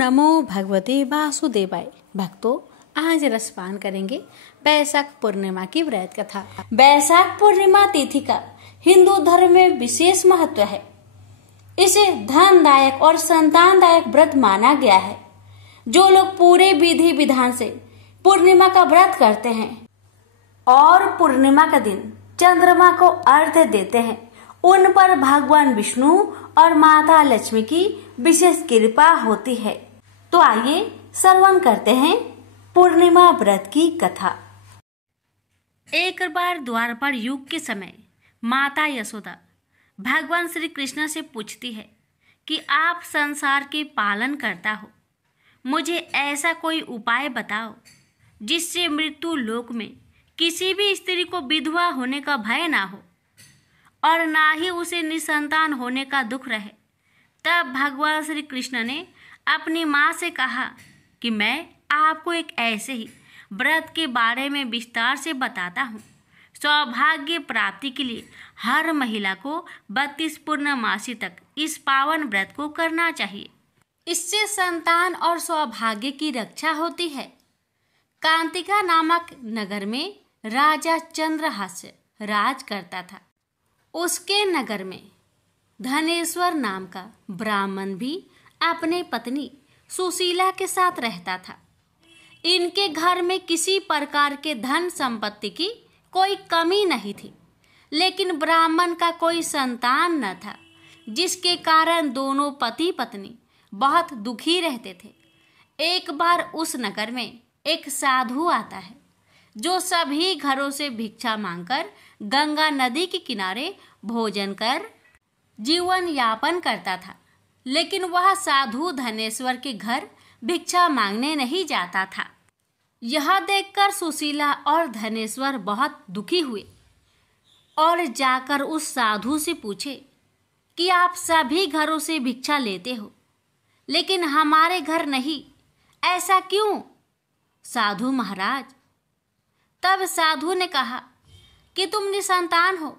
नमो भगवते वासुदेवाय। भक्तों, आज रसपान करेंगे बैसाख पूर्णिमा की व्रत कथा। बैसाख पूर्णिमा तिथि का हिंदू धर्म में विशेष महत्व है। इसे धनदायक और संतानदायक व्रत माना गया है। जो लोग पूरे विधि विधान से पूर्णिमा का व्रत करते हैं और पूर्णिमा का दिन चंद्रमा को अर्घ्य देते हैं, उन पर भगवान विष्णु और माता लक्ष्मी की विशेष कृपा होती है। तो आइए श्रवण करते हैं पूर्णिमा व्रत की कथा। एक बार द्वापर युग के समय माता यशोदा भगवान श्री कृष्ण से पूछती है कि आप संसार के पालन करता हो, मुझे ऐसा कोई उपाय बताओ जिससे मृत्यु लोक में किसी भी स्त्री को विधवा होने का भय ना हो और ना ही उसे निसंतान होने का दुख रहे। तब भगवान श्री कृष्ण ने अपनी माँ से कहा कि मैं आपको एक ऐसे ही व्रत के बारे में विस्तार से बताता हूँ। सौभाग्य प्राप्ति के लिए हर महिला को 32 पूर्णमासी तक इस पावन व्रत को करना चाहिए। इससे संतान और सौभाग्य की रक्षा होती है। कांतिका नामक नगर में राजा चंद्रहास्य राज करता था। उसके नगर में धनेश्वर नाम का ब्राह्मण भी अपने पत्नी सुशीला के साथ रहता था। इनके घर में किसी प्रकार के धन संपत्ति की कोई कमी नहीं थी, लेकिन ब्राह्मण का कोई संतान न था, जिसके कारण दोनों पति पत्नी बहुत दुखी रहते थे। एक बार उस नगर में एक साधु आता है जो सभी घरों से भिक्षा मांगकर गंगा नदी के किनारे भोजन कर जीवन यापन करता था। लेकिन वह साधु धनेश्वर के घर भिक्षा मांगने नहीं जाता था। यह देखकर सुशीला और धनेश्वर बहुत दुखी हुए और जाकर उस साधु से पूछे कि आप सभी घरों से भिक्षा लेते हो, लेकिन हमारे घर नहीं, ऐसा क्यों साधु महाराज? तब साधु ने कहा कि तुम निसंतान हो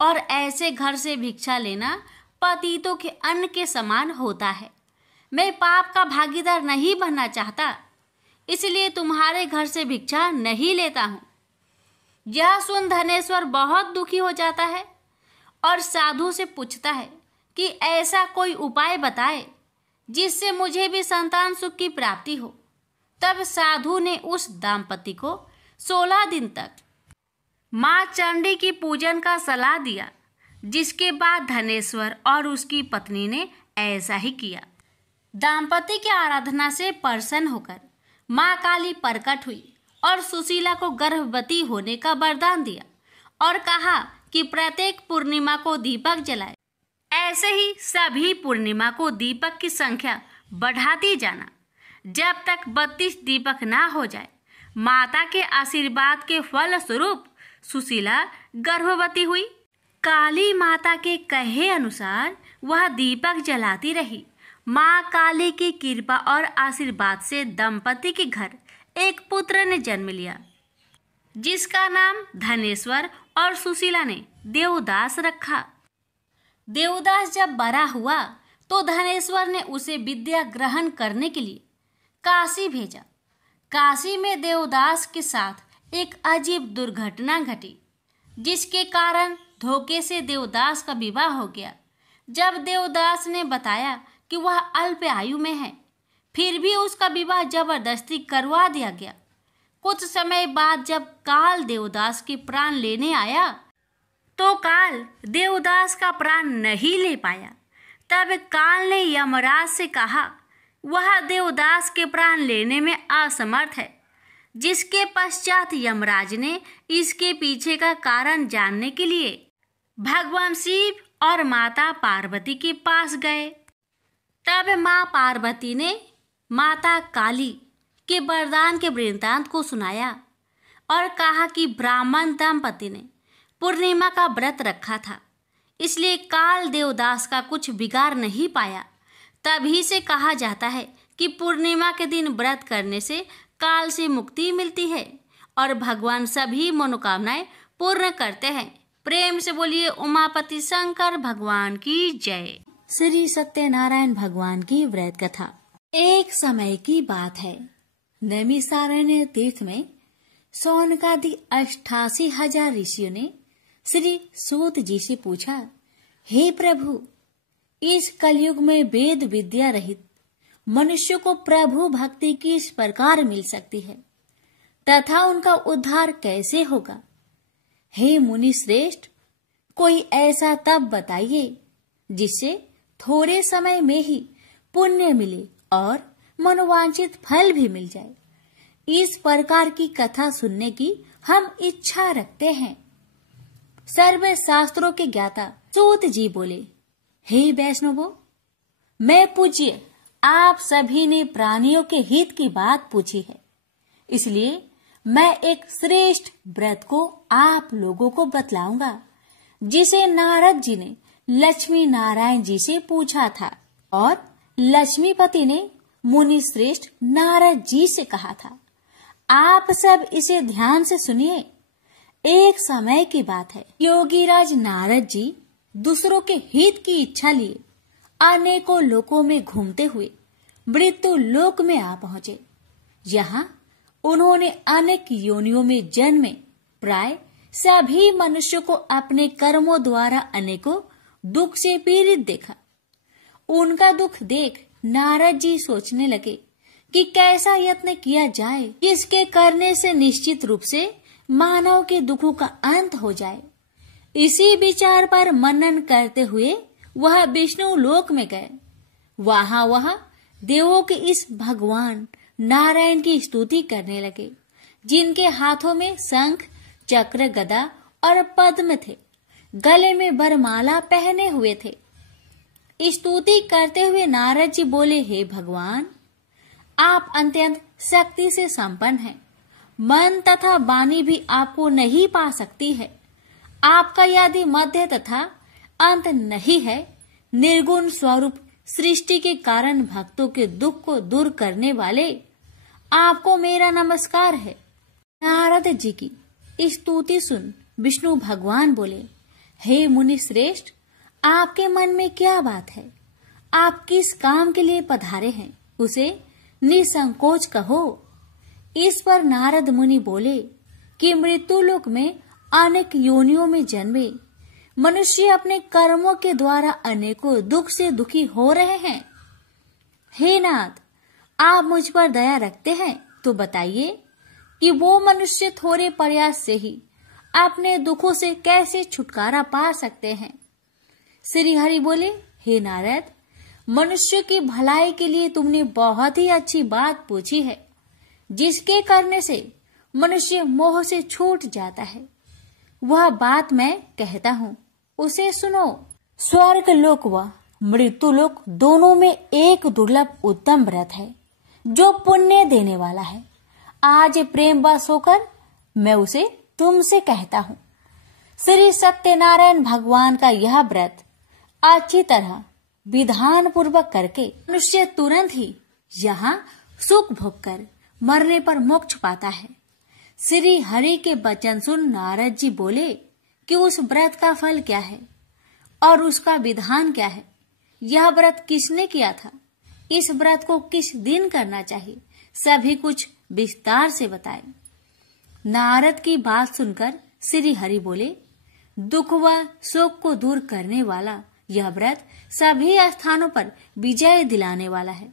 और ऐसे घर से भिक्षा लेना पतितों के अन्न के समान होता है। मैं पाप का भागीदार नहीं बनना चाहता, इसलिए तुम्हारे घर से भिक्षा नहीं लेता हूँ। यह सुन धनेश्वर बहुत दुखी हो जाता है और साधु से पूछता है कि ऐसा कोई उपाय बताए जिससे मुझे भी संतान सुख की प्राप्ति हो। तब साधु ने उस दाम्पत्य को 16 दिन तक माँ चंडी की पूजन का सलाह दिया, जिसके बाद धनेश्वर और उसकी पत्नी ने ऐसा ही किया। दाम्पत्य की आराधना से प्रसन्न होकर माँ काली प्रकट हुई और सुशीला को गर्भवती होने का वरदान दिया और कहा कि प्रत्येक पूर्णिमा को दीपक जलाए। ऐसे ही सभी पूर्णिमा को दीपक की संख्या बढ़ाती जाना जब तक 32 दीपक ना हो जाए। माता के आशीर्वाद के फल स्वरूप सुशीला गर्भवती हुई। काली माता के कहे अनुसार वह दीपक जलाती रही। माँ काली की कृपा और आशीर्वाद से दंपति के घर एक पुत्र ने जन्म लिया, जिसका नाम धनेश्वर और सुशीला ने देवदास रखा। देवदास जब बड़ा हुआ तो धनेश्वर ने उसे विद्या ग्रहण करने के लिए काशी भेजा। काशी में देवदास के साथ एक अजीब दुर्घटना घटी, जिसके कारण धोखे से देवदास का विवाह हो गया। जब देवदास ने बताया कि वह अल्प आयु में है, फिर भी उसका विवाह जबरदस्ती करवा दिया गया। कुछ समय बाद जब काल देवदास के प्राण लेने आया तो काल देवदास का प्राण नहीं ले पाया। तब काल ने यमराज से कहा वह देवदास के प्राण लेने में असमर्थ है, जिसके पश्चात यमराज ने इसके पीछे का कारण जानने के लिए भगवान शिव और माता पार्वती के पास गए। तब माँ पार्वती ने माता काली के वरदान के वृत्तांत को सुनाया और कहा कि ब्राह्मण दंपति ने पूर्णिमा का व्रत रखा था, इसलिए काल देवदास का कुछ बिगाड़ नहीं पाया। तभी से कहा जाता है कि पूर्णिमा के दिन व्रत करने से काल से मुक्ति मिलती है और भगवान सभी मनोकामनाएं पूर्ण करते हैं। प्रेम से बोलिए उमापति शंकर भगवान की जय। श्री सत्यनारायण भगवान की व्रत कथा। एक समय की बात है, नैमिषारण्य तीर्थ में सौनकादि 88,000 ऋषियों ने श्री सूत जी से पूछा, हे प्रभु, इस कलयुग में वेद विद्या रहित मनुष्य को प्रभु भक्ति किस प्रकार मिल सकती है तथा उनका उद्धार कैसे होगा? हे मुनि श्रेष्ठ, कोई ऐसा तप बताइए जिससे थोड़े समय में ही पुण्य मिले और मनोवांछित फल भी मिल जाए। इस प्रकार की कथा सुनने की हम इच्छा रखते हैं। सर्व शास्त्रों के ज्ञाता सूत जी बोले, हे वैष्णवों, मैं पूज्य आप सभी ने प्राणियों के हित की बात पूछी है, इसलिए मैं एक श्रेष्ठ व्रत को आप लोगों को बतलाऊंगा, जिसे नारद जी ने लक्ष्मी नारायण जी से पूछा था और लक्ष्मीपति ने मुनि श्रेष्ठ नारद जी से कहा था। आप सब इसे ध्यान से सुनिए। एक समय की बात है, योगीराज नारद जी दूसरों के हित की इच्छा लिए अनेकों लोकों में घूमते हुए मृत्यु लोक में आ पहुंचे। यहाँ उन्होंने अनेक योनियों में जन्मे प्राय सभी मनुष्यों को अपने कर्मों द्वारा अनेकों दुख से पीड़ित देखा। उनका दुख देख नारद जी सोचने लगे कि कैसा यत्न किया जाए जिसके करने से निश्चित रूप से मानव के दुखों का अंत हो जाए। इसी विचार पर मनन करते हुए वह विष्णु लोक में गए। वहां वह देवों के इस भगवान नारायण की स्तुति करने लगे, जिनके हाथों में शंख, चक्र, गदा और पद्म थे, गले में वरमाला पहने हुए थे। स्तुति करते हुए नारद जी बोले, हे भगवान, आप अत्यंत शक्ति से संपन्न हैं। मन तथा वाणी भी आपको नहीं पा सकती है। आपका यदि मध्य तथा अंत नहीं है, निर्गुण स्वरूप सृष्टि के कारण भक्तों के दुख को दूर करने वाले, आपको मेरा नमस्कार है। नारद जी की स्तुति सुन विष्णु भगवान बोले, हे मुनि श्रेष्ठ, आपके मन में क्या बात है? आप किस काम के लिए पधारे हैं, उसे निसंकोच कहो। इस पर नारद मुनि बोले कि मृत्यु लोक में अनेक योनियों में जन्मे मनुष्य अपने कर्मों के द्वारा अनेकों दुख से दुखी हो रहे हैं। हे नाथ, आप मुझ पर दया रखते हैं तो बताइए कि वो मनुष्य थोड़े प्रयास से ही अपने दुखों से कैसे छुटकारा पा सकते हैं। श्री हरि बोले, हे नारद, मनुष्य की भलाई के लिए तुमने बहुत ही अच्छी बात पूछी है, जिसके करने से मनुष्य मोह से छूट जाता है। वह बात मैं कहता हूँ, उसे सुनो। स्वर्ग लोक व मृत्यु लोक दोनों में एक दुर्लभ उत्तम व्रत है जो पुण्य देने वाला है। आज प्रेम वश होकर मैं उसे तुमसे कहता हूँ। श्री सत्यनारायण भगवान का यह व्रत अच्छी तरह विधान पूर्वक करके मनुष्य तुरंत ही यहाँ सुख भोग कर मरने पर मोक्ष पाता है। श्री हरि के वचन सुन नारद जी बोले कि उस व्रत का फल क्या है और उसका विधान क्या है। यह व्रत किसने किया था, इस व्रत को किस दिन करना चाहिए, सभी कुछ विस्तार से बताए। नारद की बात सुनकर श्री हरि बोले, दुख व शोक को दूर करने वाला यह व्रत सभी स्थानों पर विजय दिलाने वाला है।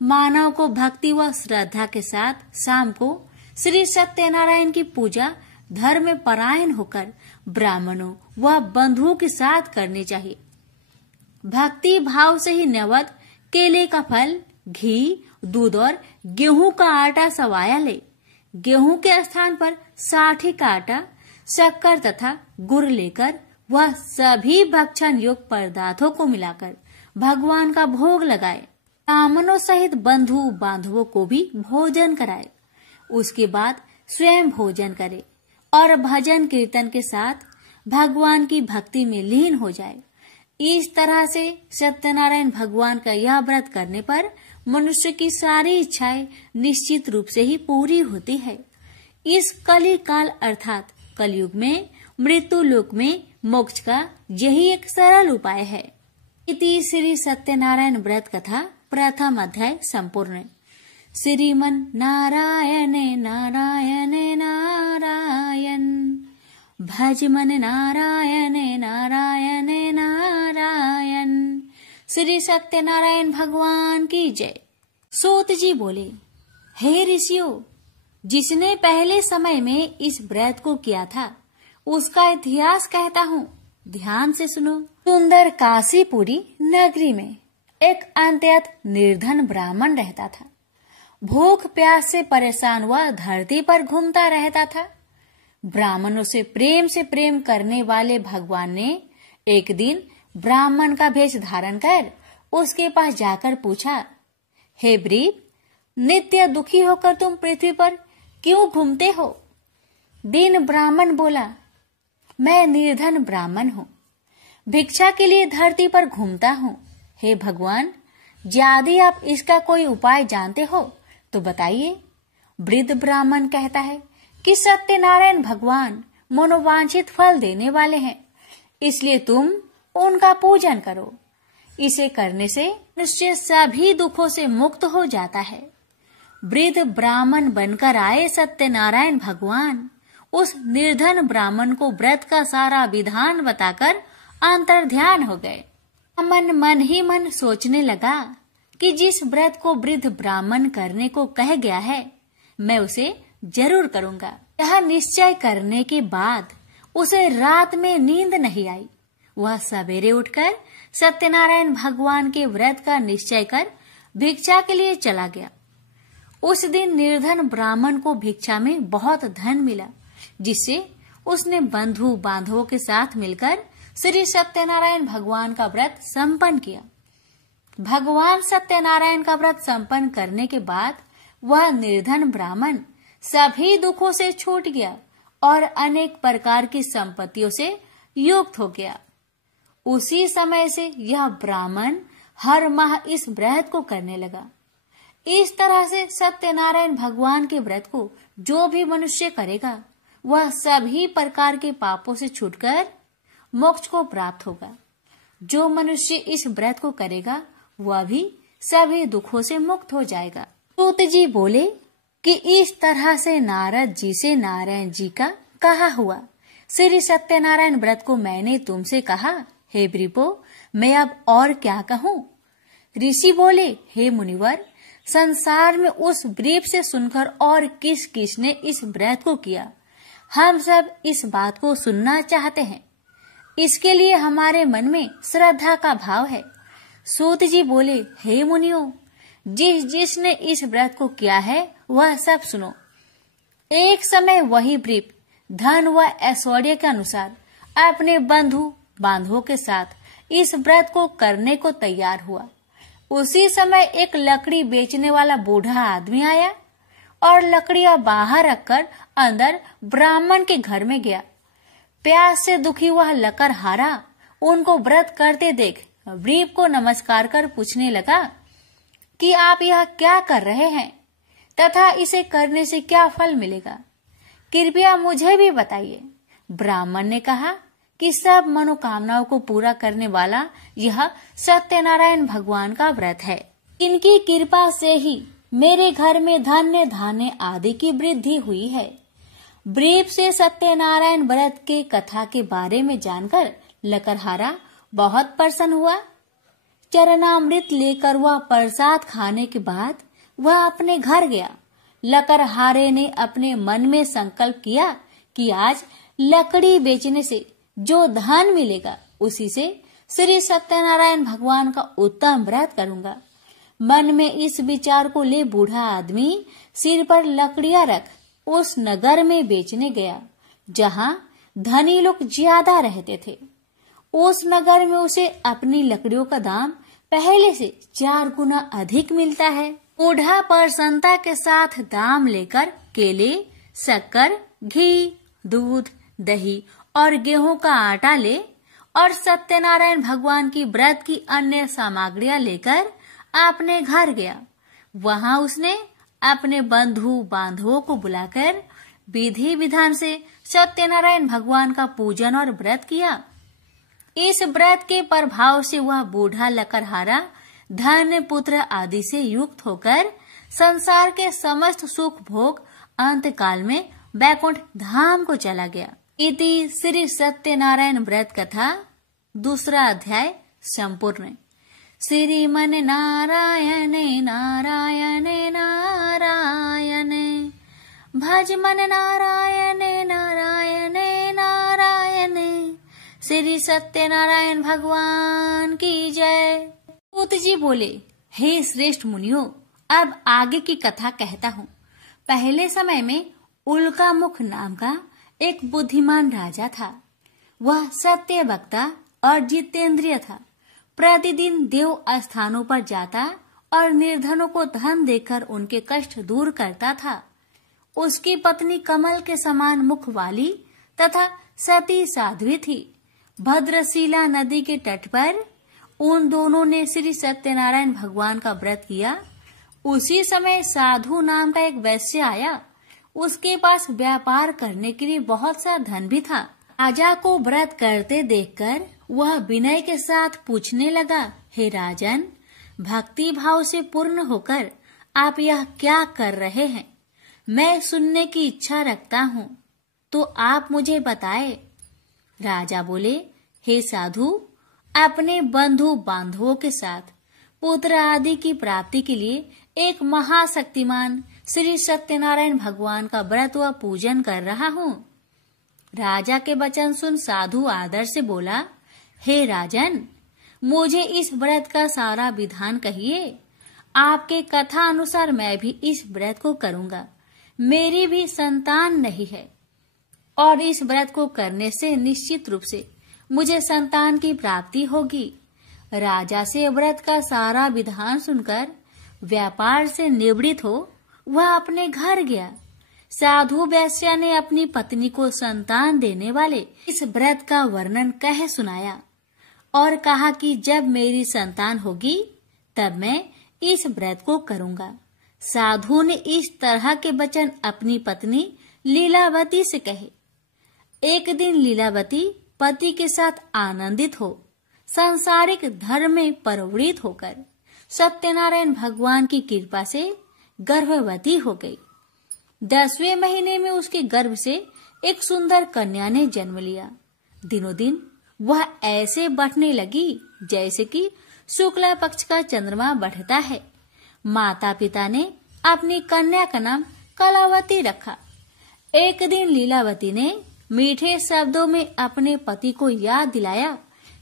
मानव को भक्ति व श्रद्धा के साथ शाम को श्री सत्यनारायण की पूजा धर्म परायण होकर ब्राह्मणों व बंधुओं के साथ करनी चाहिए। भक्ति भाव से ही नैवेद्य केले का फल, घी, दूध और गेहूं का आटा सवाया ले। गेहूं के स्थान पर साठी का आटा, शक्कर तथा गुड़ लेकर वह सभी भक्षण योग्य पदार्थों को मिलाकर भगवान का भोग लगाए। ब्राह्मणों सहित बंधु बांधवों को भी भोजन कराए। उसके बाद स्वयं भोजन करे और भजन कीर्तन के साथ भगवान की भक्ति में लीन हो जाए। इस तरह से सत्यनारायण भगवान का यह व्रत करने पर मनुष्य की सारी इच्छाएं निश्चित रूप से ही पूरी होती है। इस कली काल अर्थात कलयुग में मृत्यु लोक में मोक्ष का यही एक सरल उपाय है। इति श्री सत्यनारायण व्रत कथा प्रथम अध्याय संपूर्ण। श्रीमन नारायण नारायण नारायण, भज मन नारायण नारायण नारायण। श्री सत्यनारायण भगवान की जय। सूत जी बोले, हे ऋषियों, जिसने पहले समय में इस व्रत को किया था उसका इतिहास कहता हूँ, ध्यान से सुनो। सुंदर काशीपुरी नगरी में एक अत्यंत निर्धन ब्राह्मण रहता था। भूख प्यास से परेशान हुआ धरती पर घूमता रहता था। ब्राह्मणों से प्रेम करने वाले भगवान ने एक दिन ब्राह्मण का भेष धारण कर उसके पास जाकर पूछा, हे ब्रीप, नित्य दुखी होकर तुम पृथ्वी पर क्यों घूमते हो? दीन ब्राह्मण बोला, मैं निर्धन ब्राह्मण हूँ, भिक्षा के लिए धरती पर घूमता हूँ। हे भगवान, यदि आप इसका कोई उपाय जानते हो तो बताइए। वृद्ध ब्राह्मण कहता है कि सत्यनारायण भगवान मनोवांछित फल देने वाले हैं, इसलिए तुम उनका पूजन करो। इसे करने से निश्चय सभी दुखों से मुक्त हो जाता है। वृद्ध ब्राह्मण बनकर आए सत्यनारायण भगवान उस निर्धन ब्राह्मण को व्रत का सारा विधान बताकर अंतर्ध्यान हो गए। मन ही मन सोचने लगा कि जिस व्रत को वृद्ध ब्राह्मण करने को कह गया है, मैं उसे जरूर करूंगा। यह निश्चय करने के बाद उसे रात में नींद नहीं आई। वह सवेरे उठकर सत्यनारायण भगवान के व्रत का निश्चय कर भिक्षा के लिए चला गया। उस दिन निर्धन ब्राह्मण को भिक्षा में बहुत धन मिला, जिससे उसने बंधु बांधवों के साथ मिलकर श्री सत्यनारायण भगवान का व्रत संपन्न किया। भगवान सत्यनारायण का व्रत संपन्न करने के बाद वह निर्धन ब्राह्मण सभी दुखों से छूट गया और अनेक प्रकार की संपत्तियों से युक्त हो गया। उसी समय से यह ब्राह्मण हर माह इस व्रत को करने लगा। इस तरह से सत्यनारायण भगवान के व्रत को जो भी मनुष्य करेगा वह सभी प्रकार के पापों से छूटकर मोक्ष को प्राप्त होगा। जो मनुष्य इस व्रत को करेगा वह भी सभी दुखों से मुक्त हो जाएगा। सूत जी बोले कि इस तरह से नारद जी से नारायण जी का कहा हुआ श्री सत्यनारायण व्रत को मैंने तुमसे कहा। हे ब्रीपो, मैं अब और क्या कहूँ? ऋषि बोले, हे मुनिवर, संसार में उस ब्रीप से सुनकर और किस किस ने इस व्रत को किया, हम सब इस बात को सुनना चाहते हैं। इसके लिए हमारे मन में श्रद्धा का भाव है। सूत जी बोले, हे मुनियों, जिसने इस व्रत को किया है वह सब सुनो। एक समय वही ब्रीप धन व ऐश्वर्य के अनुसार अपने बंधु बांधवों के साथ इस व्रत को करने को तैयार हुआ। उसी समय एक लकड़ी बेचने वाला बूढ़ा आदमी आया और लकड़ियां बाहर रखकर अंदर ब्राह्मण के घर में गया। प्यास से दुखी वह लकड़हारा उनको व्रत करते देख ब्रीप को नमस्कार कर पूछने लगा कि आप यह क्या कर रहे हैं तथा इसे करने से क्या फल मिलेगा, कृपया मुझे भी बताइए। ब्राह्मण ने कहा कि सब मनोकामनाओं को पूरा करने वाला यह सत्यनारायण भगवान का व्रत है। इनकी कृपा से ही मेरे घर में धन्य धान्य आदि की वृद्धि हुई है। ब्रीप से सत्यनारायण व्रत के कथा के बारे में जानकर लकड़हारा बहुत प्रसन्न हुआ। चरणामृत लेकर वह प्रसाद खाने के बाद वह अपने घर गया। लकड़हारे ने अपने मन में संकल्प किया कि आज लकड़ी बेचने से जो धन मिलेगा उसी से श्री सत्यनारायण भगवान का उत्तम व्रत करूंगा। मन में इस विचार को ले बूढ़ा आदमी सिर पर लकड़ियां रख उस नगर में बेचने गया जहां धनी लोग ज्यादा रहते थे। उस नगर में उसे अपनी लकड़ियों का दाम पहले से 4 गुना अधिक मिलता है। बूढ़ा प्रसन्नता के साथ दाम लेकर केले, शक्कर, घी, दूध, दही और गेहूं का आटा ले और सत्यनारायण भगवान की व्रत की अन्य सामग्रियां लेकर अपने घर गया। वहां उसने अपने बंधु बांधवों को बुलाकर विधि विधान से सत्यनारायण भगवान का पूजन और व्रत किया। इस व्रत के प्रभाव से वह बूढ़ा लकड़हारा धन पुत्र आदि से युक्त होकर संसार के समस्त सुख भोग अंत काल में बैकुंठ धाम को चला गया। इति श्री सत्यनारायण व्रत कथा 2 अध्याय संपूर्ण। श्रीमन नारायणे नारायणे नारायणे भज मन नारायणे नारायणे नारायणे। श्री सत्यनारायण भगवान की जय। सूत जी बोले, हे श्रेष्ठ मुनियों, अब आगे की कथा कहता हूँ। पहले समय में उल्कामुख नाम का एक बुद्धिमान राजा था। वह सत्य वक्ता और जितेंद्रिय था। प्रतिदिन देव स्थानों पर जाता और निर्धनों को धन देकर उनके कष्ट दूर करता था। उसकी पत्नी कमल के समान मुख वाली तथा सती साध्वी थी। भद्रशिला नदी के तट पर उन दोनों ने श्री सत्यनारायण भगवान का व्रत किया। उसी समय साधु नाम का एक वैश्य आया। उसके पास व्यापार करने के लिए बहुत सा धन भी था। राजा को व्रत करते देखकर वह विनय के साथ पूछने लगा, हे राजन, भक्ति भाव से पूर्ण होकर आप यह क्या कर रहे हैं? मैं सुनने की इच्छा रखता हूँ, तो आप मुझे बताए। राजा बोले, हे साधु, अपने बंधु बांधवों के साथ पुत्र आदि की प्राप्ति के लिए एक महाशक्तिमान श्री सत्यनारायण भगवान का व्रत व पूजन कर रहा हूँ। राजा के वचन सुन साधु आदर से बोला, हे राजन, मुझे इस व्रत का सारा विधान कहिए। आपके कथा अनुसार मैं भी इस व्रत को करूँगा। मेरी भी संतान नहीं है और इस व्रत को करने से निश्चित रूप से मुझे संतान की प्राप्ति होगी। राजा से व्रत का सारा विधान सुनकर व्यापार से निवृत्त हो वह अपने घर गया। साधु वैश्य ने अपनी पत्नी को संतान देने वाले इस व्रत का वर्णन कह सुनाया और कहा कि जब मेरी संतान होगी तब मैं इस व्रत को करूँगा। साधु ने इस तरह के वचन अपनी पत्नी लीलावती से कहे। एक दिन लीलावती पति के साथ आनंदित हो सांसारिक धर्म में प्रवृत्त होकर सत्यनारायण भगवान की कृपा से गर्भवती हो गई। 10वें महीने में उसके गर्भ से एक सुंदर कन्या ने जन्म लिया। दिनों दिन वह ऐसे बढ़ने लगी जैसे कि शुक्ला पक्ष का चंद्रमा बढ़ता है। माता पिता ने अपनी कन्या का नाम कलावती रखा। एक दिन लीलावती ने मीठे शब्दों में अपने पति को याद दिलाया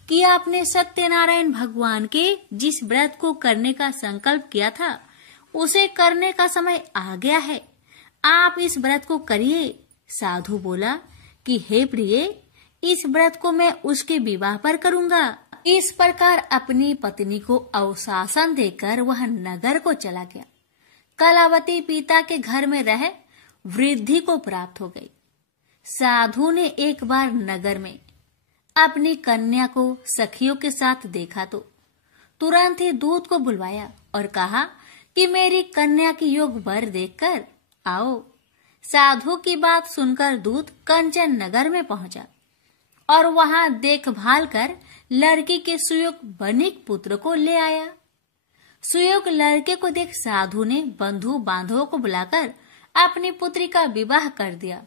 कि आपने सत्यनारायण भगवान के जिस व्रत को करने का संकल्प किया था उसे करने का समय आ गया है। आप इस व्रत को करिए। साधु बोला कि हे प्रिय, इस व्रत को मैं उसके विवाह पर करूँगा। इस प्रकार अपनी पत्नी को अवशासन देकर वह नगर को चला गया। कलावती पिता के घर में रह वृद्धि को प्राप्त हो गई। साधु ने एक बार नगर में अपनी कन्या को सखियों के साथ देखा तो तुरंत ही दूत को बुलवाया और कहा कि मेरी कन्या की योग वर देखकर आओ। साधु की बात सुनकर दूत कंचन नगर में पहुंचा और वहां देखभाल कर लड़की के सुयोग बनिक पुत्र को ले आया। सुयोग लड़के को देख साधु ने बंधु बांधवों को बुलाकर अपनी पुत्री का विवाह कर दिया।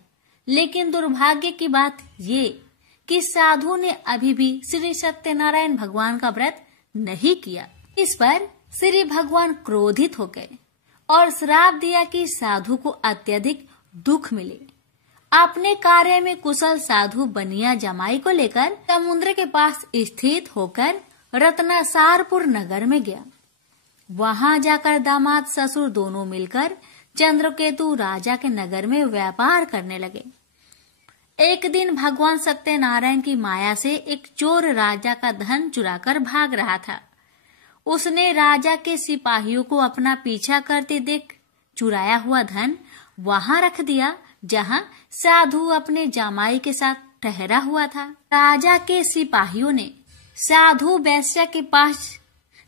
लेकिन दुर्भाग्य की बात ये कि साधु ने अभी भी श्री सत्यनारायण भगवान का व्रत नहीं किया। इस पर श्री भगवान क्रोधित हो गए और श्राप दिया कि साधु को अत्यधिक दुख मिले। अपने कार्य में कुशल साधु बनिया जमाई को लेकर समुद्र के पास स्थित होकर रत्नासारपुर नगर में गया। वहां जाकर दामाद ससुर दोनों मिलकर चंद्रकेतु राजा के नगर में व्यापार करने लगे। एक दिन भगवान सत्यनारायण की माया से एक चोर राजा का धन चुराकर भाग रहा था। उसने राजा के सिपाहियों को अपना पीछा करते देख चुराया हुआ धन वहां रख दिया जहां साधु अपने जामाई के साथ ठहरा हुआ था। राजा के सिपाहियों ने साधु वैश्य के पास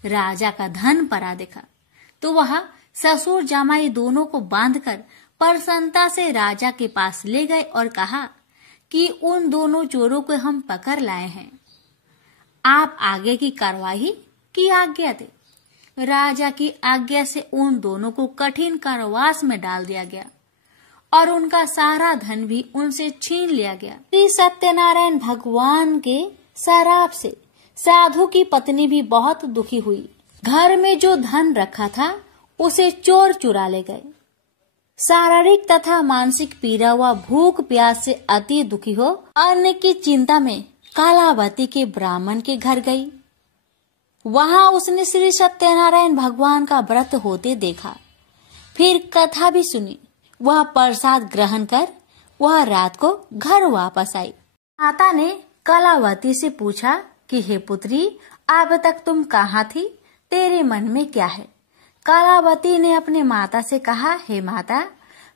राजा का धन पड़ा देखा तो वह ससुर जामाई दोनों को बांधकर प्रसन्नता से राजा के पास ले गए और कहा कि उन दोनों चोरों को हम पकड़ लाए हैं, आप आगे की कार्रवाई की आज्ञा दे। राजा की आज्ञा से उन दोनों को कठिन कारावास में डाल दिया गया और उनका सारा धन भी उनसे छीन लिया गया। श्री सत्यनारायण भगवान के शराप से साधु की पत्नी भी बहुत दुखी हुई। घर में जो धन रखा था उसे चोर चुरा ले गए। शारीरिक तथा मानसिक पीड़ा व भूख प्यास से अति दुखी हो अन्न की चिंता में कालावती के ब्राह्मण के घर गई। वहां उसने श्री सत्यनारायण भगवान का व्रत होते देखा। फिर कथा भी सुनी। वह प्रसाद ग्रहण कर वह रात को घर वापस आई। माता ने कलावती से पूछा कि हे पुत्री, अब तक तुम कहाँ थी? तेरे मन में क्या है? कलावती ने अपने माता से कहा, हे माता,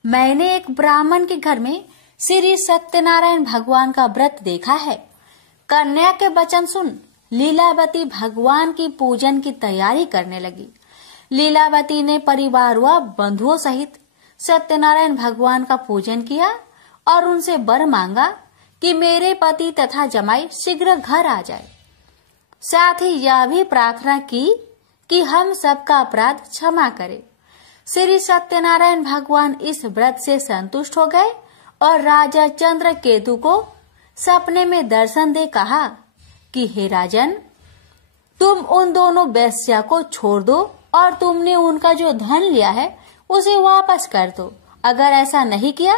मैंने एक ब्राह्मण के घर में श्री सत्यनारायण भगवान का व्रत देखा है। कन्या के वचन सुन लीलावती भगवान की पूजन की तैयारी करने लगी। लीलावती ने परिवार व बंधुओं सहित सत्यनारायण भगवान का पूजन किया और उनसे वर मांगा कि मेरे पति तथा जमाई शीघ्र घर आ जाए। साथ ही यह भी प्रार्थना की कि हम सबका अपराध क्षमा करे। श्री सत्यनारायण भगवान इस व्रत से संतुष्ट हो गए और राजा चंद्रकेतु को सपने में दर्शन दे कहा कि हे राजन, तुम उन दोनों वेश्या को छोड़ दो और तुमने उनका जो धन लिया है उसे वापस कर दो। अगर ऐसा नहीं किया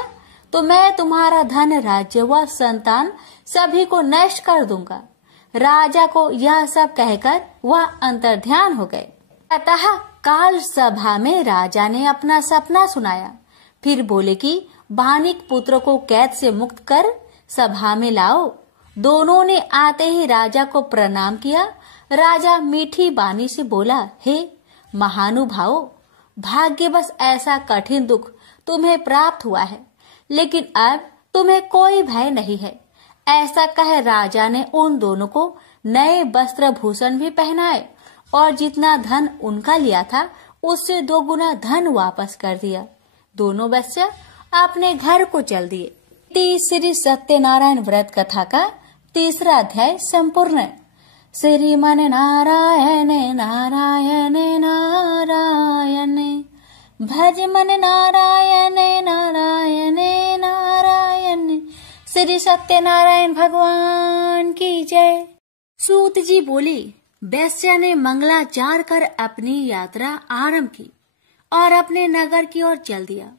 तो मैं तुम्हारा धन, राज्य व संतान सभी को नष्ट कर दूंगा। राजा को यह सब कहकर वह अंतर्ध्यान हो गए। अतः काल सभा में राजा ने अपना सपना सुनाया। फिर बोले कि बानिक पुत्र को कैद से मुक्त कर सभा में लाओ। दोनों ने आते ही राजा को प्रणाम किया। राजा मीठी बानी से बोला, हे महानुभावों, भाग्यवश ऐसा कठिन दुख तुम्हें प्राप्त हुआ है, लेकिन अब तुम्हें कोई भय नहीं है। ऐसा कह राजा ने उन दोनों को नए वस्त्र भूषण भी पहनाए और जितना धन उनका लिया था उससे 2 गुना धन वापस कर दिया। दोनों वेश्या अपने घर को चल दिए। श्री सत्यनारायण व्रत कथा का 3रा अध्याय संपूर्ण। श्रीमन नारायण नारायण नारायण, भज मन नारायण नारायण नारायण। श्री सत्यनारायण भगवान की जय। सूत जी बोली, वैश्या ने मंगलाचार कर अपनी यात्रा आरंभ की और अपने नगर की ओर चल दिया।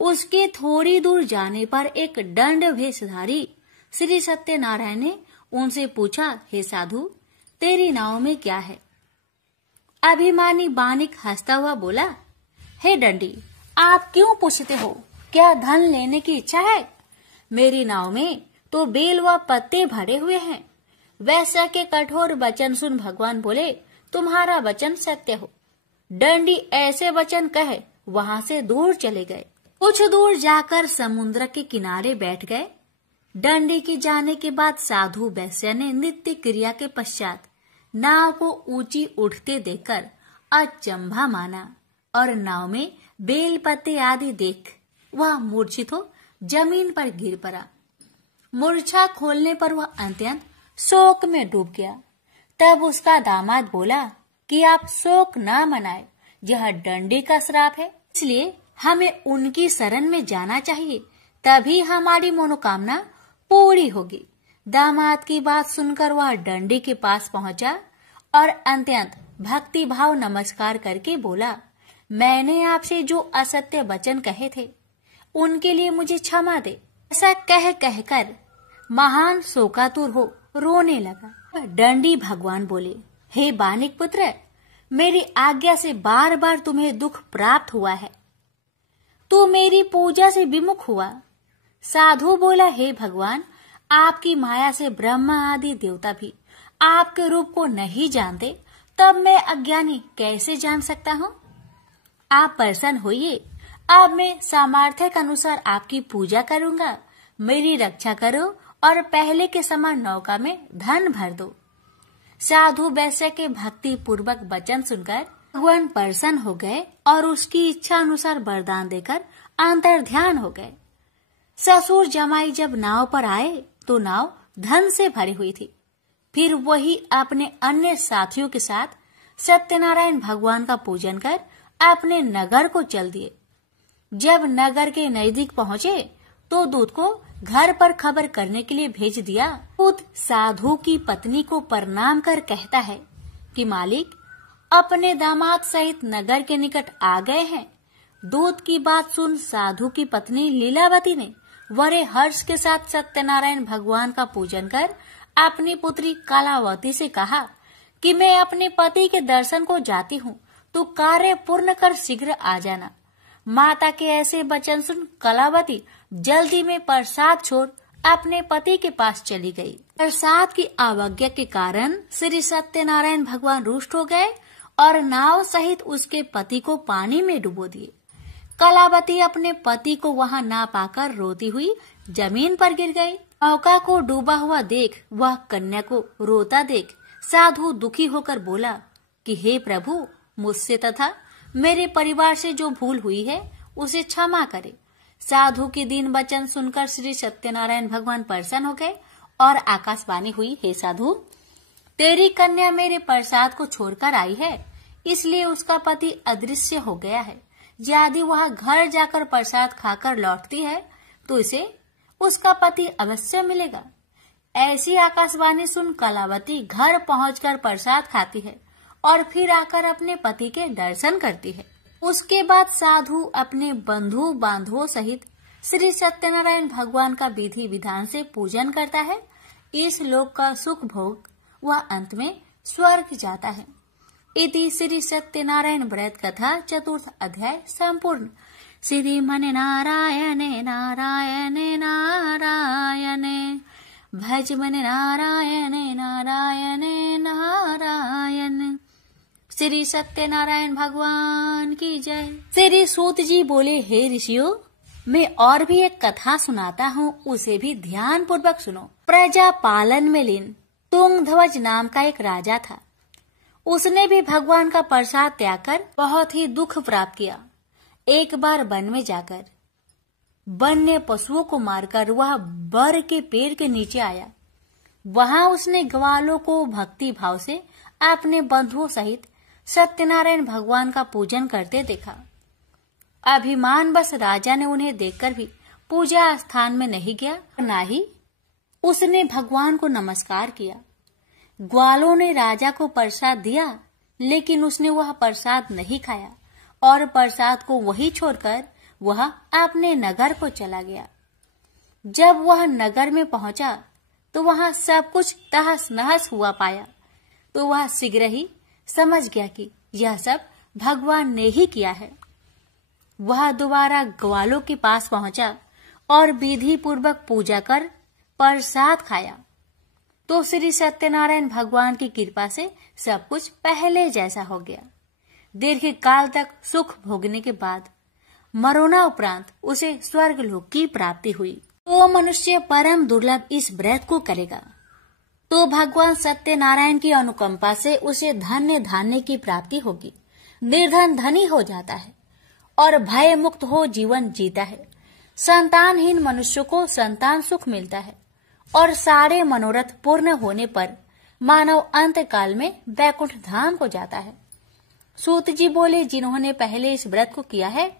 उसके थोड़ी दूर जाने पर एक दंड वेशधारी श्री सत्यनारायण ने उनसे पूछा, हे साधु, तेरी नाव में क्या है? अभिमानी बानिक हंसता हुआ बोला, हे दंडी, आप क्यों पूछते हो? क्या धन लेने की इच्छा है? मेरी नाव में तो बेल व पत्ते भरे हुए हैं। वैश्या के कठोर वचन सुन भगवान बोले, तुम्हारा वचन सत्य हो। दंडी ऐसे वचन कहे वहां से दूर चले गए। कुछ दूर जाकर समुद्र के किनारे बैठ गए। दंडी की जाने के बाद साधु वैश्या ने नित्य क्रिया के पश्चात नाव को ऊंची उठते देखकर अचंभा माना और नाव में बेल पत्ते आदि देख वह मूर्छित हो जमीन पर गिर पड़ा। मूर्छा खोलने पर वह अत्यंत शोक में डूब गया। तब उसका दामाद बोला कि आप शोक न मनाए, यह दंडी का श्राप है, इसलिए हमें उनकी शरण में जाना चाहिए, तभी हमारी मनोकामना पूरी होगी। दामाद की बात सुनकर वह दंडी के पास पहुंचा और अत्यंत भक्ति भाव नमस्कार करके बोला, मैंने आपसे जो असत्य वचन कहे थे उनके लिए मुझे क्षमा दे। ऐसा कहकर महान शोकातुर हो रोने लगा। दंडी भगवान बोले, हे बानिक पुत्र, मेरी आज्ञा से बार बार तुम्हें दुख प्राप्त हुआ है। तू मेरी पूजा से विमुख हुआ। साधु बोला, हे भगवान, आपकी माया से ब्रह्मा आदि देवता भी आपके रूप को नहीं जानते, तब मैं अज्ञानी कैसे जान सकता हूँ? आप प्रसन्न होइए, अब मैं सामर्थ्य के अनुसार आपकी पूजा करूंगा। मेरी रक्षा करो और पहले के समान नौका में धन भर दो। साधु वैश्य के भक्ति पूर्वक वचन सुनकर भगवान प्रसन्न हो गए और उसकी इच्छा अनुसार वरदान देकर अंतर्ध्यान हो गए। ससुर जमाई जब नाव पर आए तो नाव धन से भरी हुई थी। फिर वही अपने अन्य साथियों के साथ सत्यनारायण भगवान का पूजन कर अपने नगर को चल दिए। जब नगर के नजदीक पहुँचे तो दूत को घर पर खबर करने के लिए भेज दिया। दूत साधु की पत्नी को प्रणाम कर कहता है कि मालिक अपने दामाद सहित नगर के निकट आ गए हैं। दूत की बात सुन साधु की पत्नी लीलावती ने बड़े हर्ष के साथ सत्यनारायण भगवान का पूजन कर अपनी पुत्री कलावती से कहा कि मैं अपने पति के दर्शन को जाती हूँ, तू कार्य पूर्ण कर शीघ्र आ जाना। माता के ऐसे वचन सुन कलावती जल्दी में प्रसाद छोड़ अपने पति के पास चली गई। प्रसाद की अवज्ञा के कारण श्री सत्यनारायण भगवान रुष्ट हो गए और नाव सहित उसके पति को पानी में डुबो दिए। कलावती अपने पति को वहां ना पाकर रोती हुई जमीन पर गिर गई। नौका को डूबा हुआ देख वह कन्या को रोता देख साधु दुखी होकर बोला कि हे प्रभु, मुझसे तथा मेरे परिवार से जो भूल हुई है उसे क्षमा करे। साधु के दीन वचन सुनकर श्री सत्यनारायण भगवान प्रसन्न हो गए और आकाशवाणी हुई, हे साधु, तेरी कन्या मेरे प्रसाद को छोड़कर आई है, इसलिए उसका पति अदृश्य हो गया है। यदि वह घर जाकर प्रसाद खाकर लौटती है तो इसे उसका पति अवश्य मिलेगा। ऐसी आकाशवाणी सुन कलावती घर पहुंचकर प्रसाद खाती है और फिर आकर अपने पति के दर्शन करती है। उसके बाद साधु अपने बंधु बांधवों सहित श्री सत्यनारायण भगवान का विधि विधान से पूजन करता है। इस लोक का सुख भोग वह अंत में स्वर्ग जाता है। इति श्री सत्यनारायण व्रत कथा चतुर्थ अध्याय संपूर्ण। श्रीमन नारायणे नारायणे नारायणे भज मन नारायणे नारायणे नारायण। श्री सत्यनारायण भगवान की जय। श्री सूत जी बोले, हे ऋषियों, मैं और भी एक कथा सुनाता हूँ, उसे भी ध्यान पूर्वक सुनो। प्रजा पालन में लीन तुंगध्वज नाम का एक राजा था। उसने भी भगवान का प्रसाद त्याग कर बहुत ही दुख प्राप्त किया। एक बार वन में जाकर वन्य पशुओं को मारकर वह बर के पेड़ के नीचे आया। वहां उसने ग्वालों को भक्ति भाव से अपने बंधुओं सहित सत्यनारायण भगवान का पूजन करते देखा। अभिमान बस राजा ने उन्हें देखकर भी पूजा स्थान में नहीं गया, न ही उसने भगवान को नमस्कार किया। ग्वालों ने राजा को प्रसाद दिया, लेकिन उसने वह प्रसाद नहीं खाया और प्रसाद को वहीं छोड़कर वह अपने नगर को चला गया। जब वह नगर में पहुंचा तो वहां सब कुछ तहस नहस हुआ पाया, तो वह शीघ्र ही समझ गया कि यह सब भगवान ने ही किया है। वह दोबारा ग्वालों के पास पहुंचा और विधि पूर्वक पूजा कर प्रसाद खाया, तो श्री सत्यनारायण भगवान की कृपा से सब कुछ पहले जैसा हो गया। दीर्घ काल तक सुख भोगने के बाद मरोना उपरांत उसे स्वर्ग लोक की प्राप्ति हुई। तो मनुष्य परम दुर्लभ इस व्रत को करेगा तो भगवान सत्यनारायण की अनुकंपा से उसे धन्य धान्य की प्राप्ति होगी। निर्धन धनी हो जाता है और भय मुक्त हो जीवन जीता है। संतानहीन मनुष्य को संतान सुख मिलता है और सारे मनोरथ पूर्ण होने पर मानव अंत काल में वैकुंठ धाम को जाता है। सूत जी बोले, जिन्होंने पहले इस व्रत को किया है,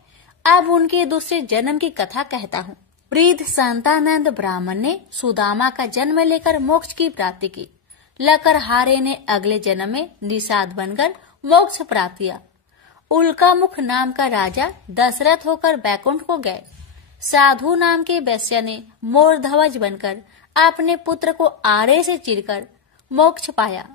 अब उनके दूसरे जन्म की कथा कहता हूँ। वृद्ध शांतानंद ब्राह्मण ने सुदामा का जन्म लेकर मोक्ष की प्राप्ति की। लकरहारे ने अगले जन्म में निषाद बनकर मोक्ष प्राप्त किया। उल्कामुख नाम का राजा दशरथ होकर बैकुंठ को गए। साधु नाम के वैश्य ने मोरध्वज बनकर अपने पुत्र को आरे से चीरकर मोक्ष पाया।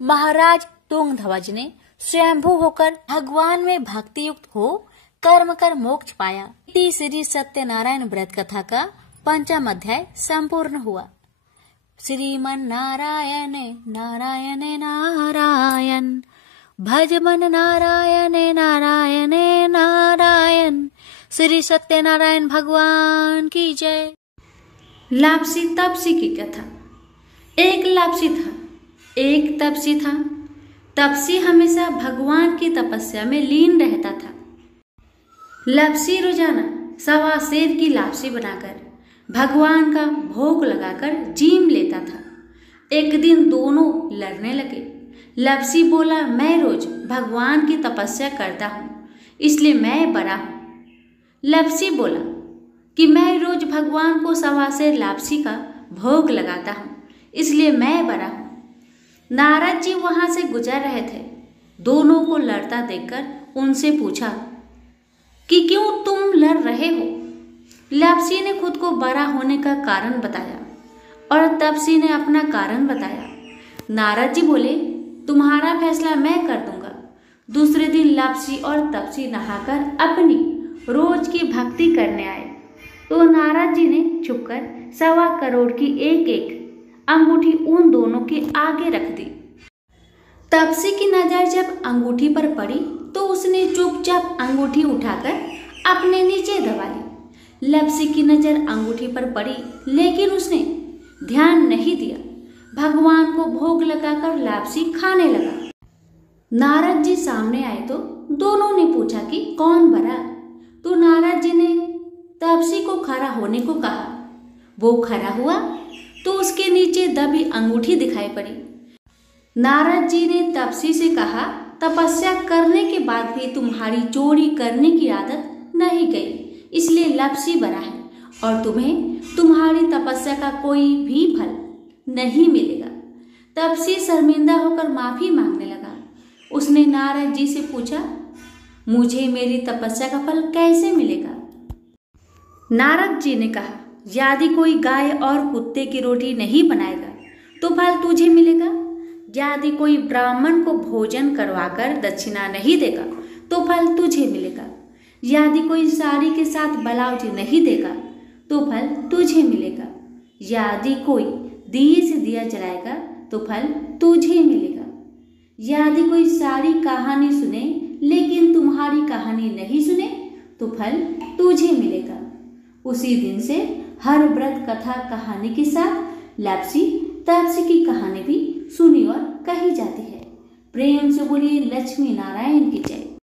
महाराज तुंगध्वज ने स्वयंभू होकर भगवान में भक्ति युक्त हो कर्म कर मोक्ष पाया। श्री सत्यनारायण व्रत कथा का 5वां अध्याय संपूर्ण हुआ। श्रीमन नारायण नारायण नारायण भज मन नारायण नारायण नारायण। श्री सत्यनारायण भगवान की जय। लापसी तपसी की कथा। एक लापसी था, एक तपसी था। तपसी हमेशा भगवान की तपस्या में लीन रहता था। लापसी रोजाना 1.25 सेर की लापसी बनाकर भगवान का भोग लगाकर जीम लेता था। एक दिन दोनों लड़ने लगे। लप्सी बोला, मैं रोज भगवान की तपस्या करता हूँ, इसलिए मैं बड़ा हूँ। लप्सी बोला कि मैं रोज भगवान को सवा सेर लापसी का भोग लगाता हूँ, इसलिए मैं बड़ा हूँ। नारद जी वहां से गुजर रहे थे। दोनों को लड़ता देखकर उनसे पूछा कि क्यों तुम लड़ रहे हो। लप्सी ने खुद को बड़ा होने का कारण बताया और तपसी ने अपना कारण बताया। नारद जी बोले, तुम्हारा फैसला मैं कर दूंगा। दूसरे दिन लप्सी और तपसी नहाकर अपनी रोज की भक्ति करने आए तो नारद जी ने छुपकर 1.25 करोड़ की एक एक अंगूठी उन दोनों के आगे रख दी। तपसी की नजर जब अंगूठी पर पड़ी तो उसने चुपचाप अंगूठी उठाकर अपने नीचे दबा ली। लप्सी की नजर अंगूठी पर पड़ी लेकिन उसने ध्यान नहीं दिया। भगवान को भोग लगाकर लप्सी खाने लगा। नारद जी सामने आए तो दोनों ने पूछा कि कौन बड़ा, तो नारद जी ने तपसी को खड़ा होने को कहा। वो खड़ा हुआ तो उसके नीचे दबी अंगूठी दिखाई पड़ी। नारद जी ने तपसी से कहा, तपस्या करने के बाद भी तुम्हारी चोरी करने की आदत नहीं गई, इसलिए लप्सी बड़ा है और तुम्हें तुम्हारी तपस्या का कोई भी फल नहीं मिलेगा। तपसी शर्मिंदा होकर माफी मांगने लगा। उसने नारद जी से पूछा, मुझे मेरी तपस्या का फल कैसे मिलेगा? नारद जी ने कहा, यदि कोई गाय और कुत्ते की रोटी नहीं बनाएगा तो फल तुझे मिलेगा। यदि कोई ब्राह्मण को भोजन करवाकर दक्षिणा नहीं देगा तो फल तुझे मिलेगा। यदि कोई साड़ी के साथ ब्लाउज नहीं देगा तो फल तुझे मिलेगा। यदि कोई दिए से दिया जलाएगा तो फल तुझे मिलेगा। यदि कोई सारी कहानी सुने लेकिन तुम्हारी कहानी नहीं सुने तो फल तुझे मिलेगा। उसी दिन से हर व्रत कथा कहानी के साथ लप्सी तपसी की कहानी भी सुनी और कही जाती है। प्रेम से बोलिए लक्ष्मी नारायण की जय।